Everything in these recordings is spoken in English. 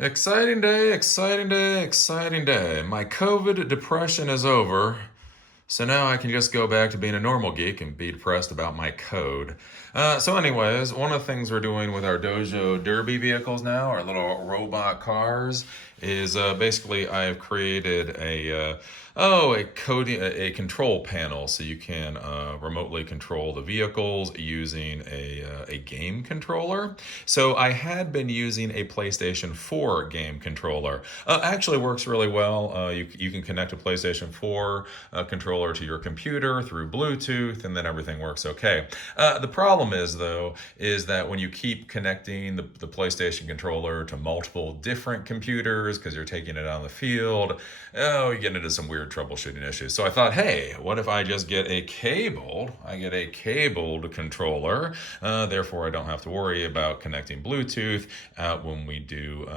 Exciting day, exciting day, exciting day. My COVID depression is over, so now I can just go back to being a normal geek and be depressed about my code. Anyways, one of the things we're doing with our DOJO Derby vehicles now, our little robot cars, is basically I've created a control panel so you can remotely control the vehicles using a game controller. So I had been using a PlayStation 4 game controller. Actually works really well. You can connect a PlayStation 4 controller to your computer through Bluetooth, and then everything works okay. The problem is, though, is that when you keep connecting the PlayStation controller to multiple different computers because you're taking it on the field, you get into some weird troubleshooting issues. So I thought, hey, what if I just get a cabled controller, therefore I don't have to worry about connecting Bluetooth when we do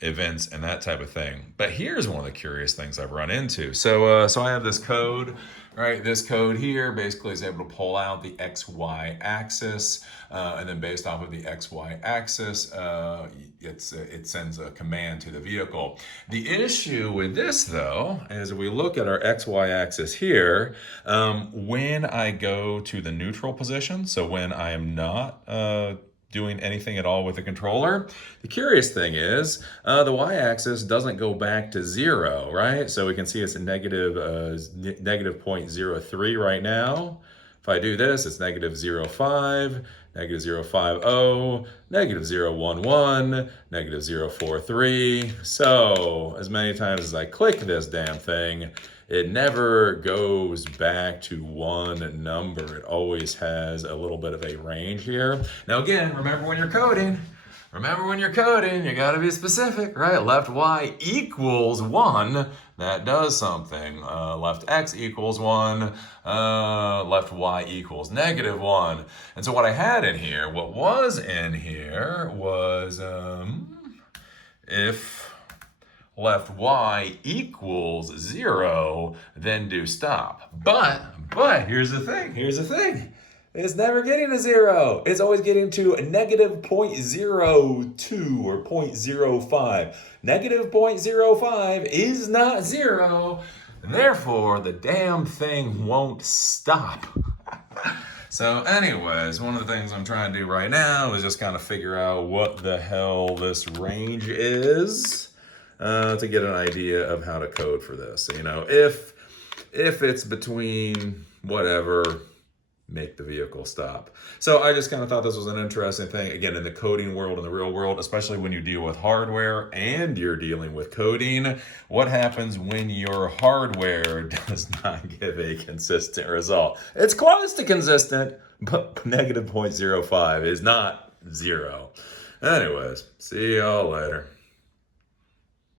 events and that type of thing. But here's one of the curious things I've run into. So I have this code. Right, this code here basically is able to pull out the XY axis, and then based off of the XY axis, it sends a command to the vehicle. The issue with this, though, is if we look at our XY axis here, when I go to the neutral position, so when I am not doing anything at all with the controller. The curious thing is the y-axis doesn't go back to 0, right? So we can see it's a negative 0.03 right now. If I do this, it's negative 0.5, negative 0.50, negative 0.11, negative 0.43. So as many times as I click this damn thing, it never goes back to one number. It always has a little bit of a range here. Now again, remember when you're coding, you gotta be specific, right? Left y equals 1, that does something. Left x equals 1, left y equals negative 1. And so what was in here was if left y equals 0, then do stop. But here's the thing. It's never getting to 0. It's always getting to negative 0.02 or 0.05. Negative 0.05 is not 0. Therefore, the damn thing won't stop. So anyways, one of the things I'm trying to do right now is just kind of figure out what the hell this range is. To get an idea of how to code for this. So, if it's between whatever, make the vehicle stop. So I just kind of thought this was an interesting thing. Again, in the coding world, in the real world, especially when you deal with hardware and you're dealing with coding, what happens when your hardware does not give a consistent result? It's close to consistent, but negative 0.05 is not 0. Anyways, see y'all later.